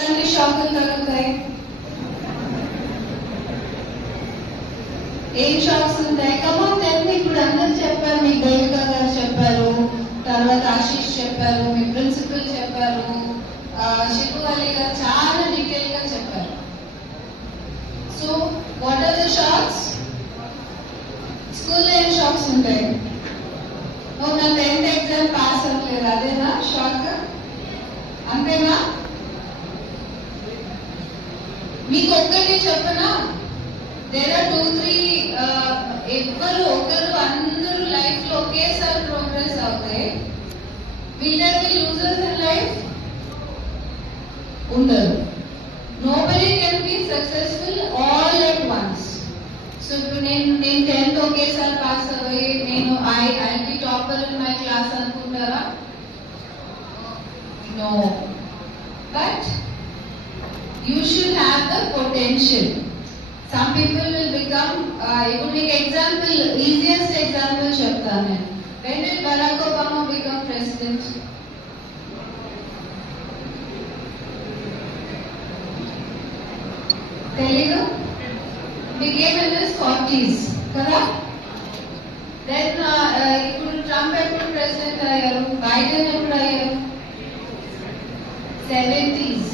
షాకులు కలుగుతాయి. ఏం షాక్స్ ఉంటాయి? Come on tell. ఇప్పుడు అందరూ చెప్పారు, మీ దేవిక గారు చెప్పారు, తర్వాత ఆశీష్ చెప్పారు, మీ ప్రిన్సిపల్ చెప్పారు, శిపు అలీ గారు చాలా డీటెయిల్ గా చెప్పారు. So what are the shocks? స్కూల్లో ఏం షాక్స్ ఉంటాయి? నువ్వు నా 10th ఎగ్జామ్ పాస్ అవ్వలేదు, అదేనా షాక్? అంతేనా? మీకు ఒక్కటి చెప్పనా, దేర్ ఆర్ 2-3 ఎవ్వరు ఒకరు అందరూ లైఫ్ లో ఒకేసారి ప్రోగ్రెస్ అవుతాయి. Will there be losers in life? ఉండదు. Nobody can be successful all at once. So ఇప్పుడు నేను 10th ఒకేసారి పాస్ అవ్వి నేను I be topper in my class అనుకుంటారా? No. But you should have the potential. Some people will become ఇప్పుడు మీకు example, easiest example చెప్తాను నేను. When did Barack Obama become president? తెలీదు? Became in his 40s కదా? Then ఇప్పుడు ట్రంప్ ఎప్పుడు ప్రెసిడెంట్ అయ్యారు? బైడెన్ ఎప్పుడు అయ్యారు? 70s.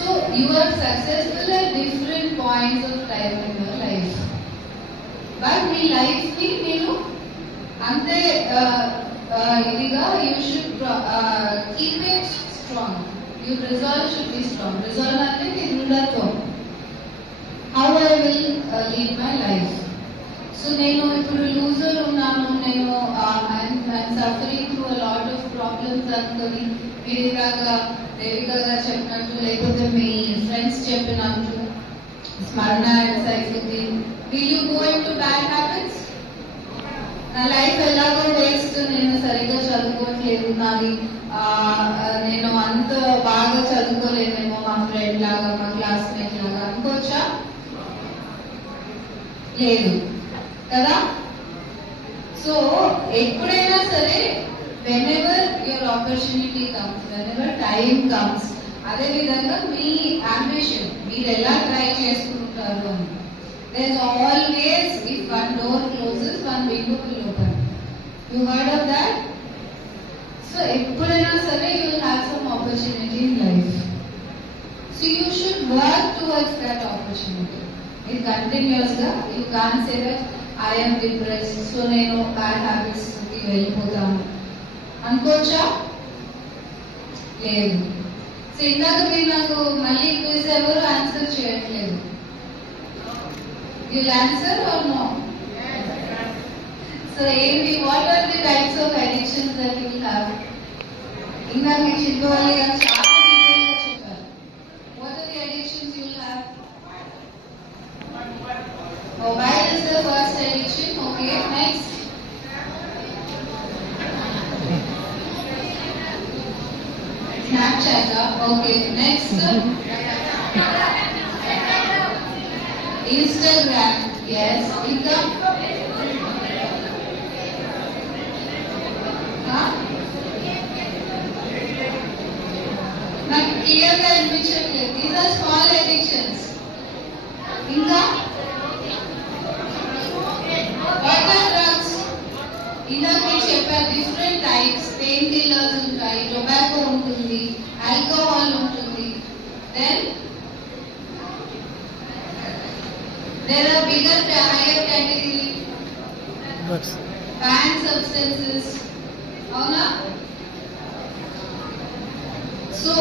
So you are successful at different points of time in your life. But మీ లైఫ్ ని మీరు అంతే ఇదిగా you should keep it strong. Your resolve should be strong. Resolve అంటే మీ దృఢత్వం. How I will lead my life. So నేను ఇప్పుడు లూజర్ ఉన్నాను, నేను I'm suffering through a lot of problems అనుకొని దేవిక గారు చెప్పినట్టు, లేకపోతే మీ ఫ్రెండ్స్ చెప్పినట్టు, స్మరణ అండ్ Saifuddin, will you go into bad habits? నా లైఫ్ ఎలాగో వేస్ట్, నేను సరిగ్గా చదువుకోవట్లేదు, నాది నేను అంత బాగా చదువుకోలేనేమో మా ఫ్రెండ్ లాగా, మా క్లాస్మేట్ లాగా అనుకోవచ్చా? లేదు కదా? సో ఎప్పుడైనా సరే, whenever your opportunity comes, whenever time comes, అదే విధంగా మీ ambition మీరు ఎలా ట్రై చేసుకుంటారు అని. There is always, if one door closes, one window will open. You heard of that? So ఎప్పుడైనా సరే you will have some opportunity in life. So you should work towards that opportunity. It continues గా, you can't say that I am depressed, so నేను bad habits కి వెళ్ళిపోతాను అనుకోవచ్చా? లేదు. సో ఇందాక మీరు నాకు మళ్ళీ క్విజ్ ఎవరు ఆన్సర్ చేయట్లేదు. You answer or no? So ఏంటి, what are the types of addictions that you will have? ఇందాక మీకు శిల్పవల్లి గారు చాలా డీటెయిల్ గా చెప్పారు. What are the addictions you will have? Mobile is the first addiction. Okay, next. Snapchat. Okay, next. Instagram. Yes. Income. నాకు clear గా అనిపించట్లేదు. These are small addictions. ఇంకా what are drugs? ఇందాక మీరు చెప్పారు డిఫరెంట్ టైప్స్. పెయిన్ కిల్లర్స్ ఉంటాయి, tobacco ఉంటుంది, alcohol ఉంటుంది. Then there are bigger higher category ban substances. అవునా? సో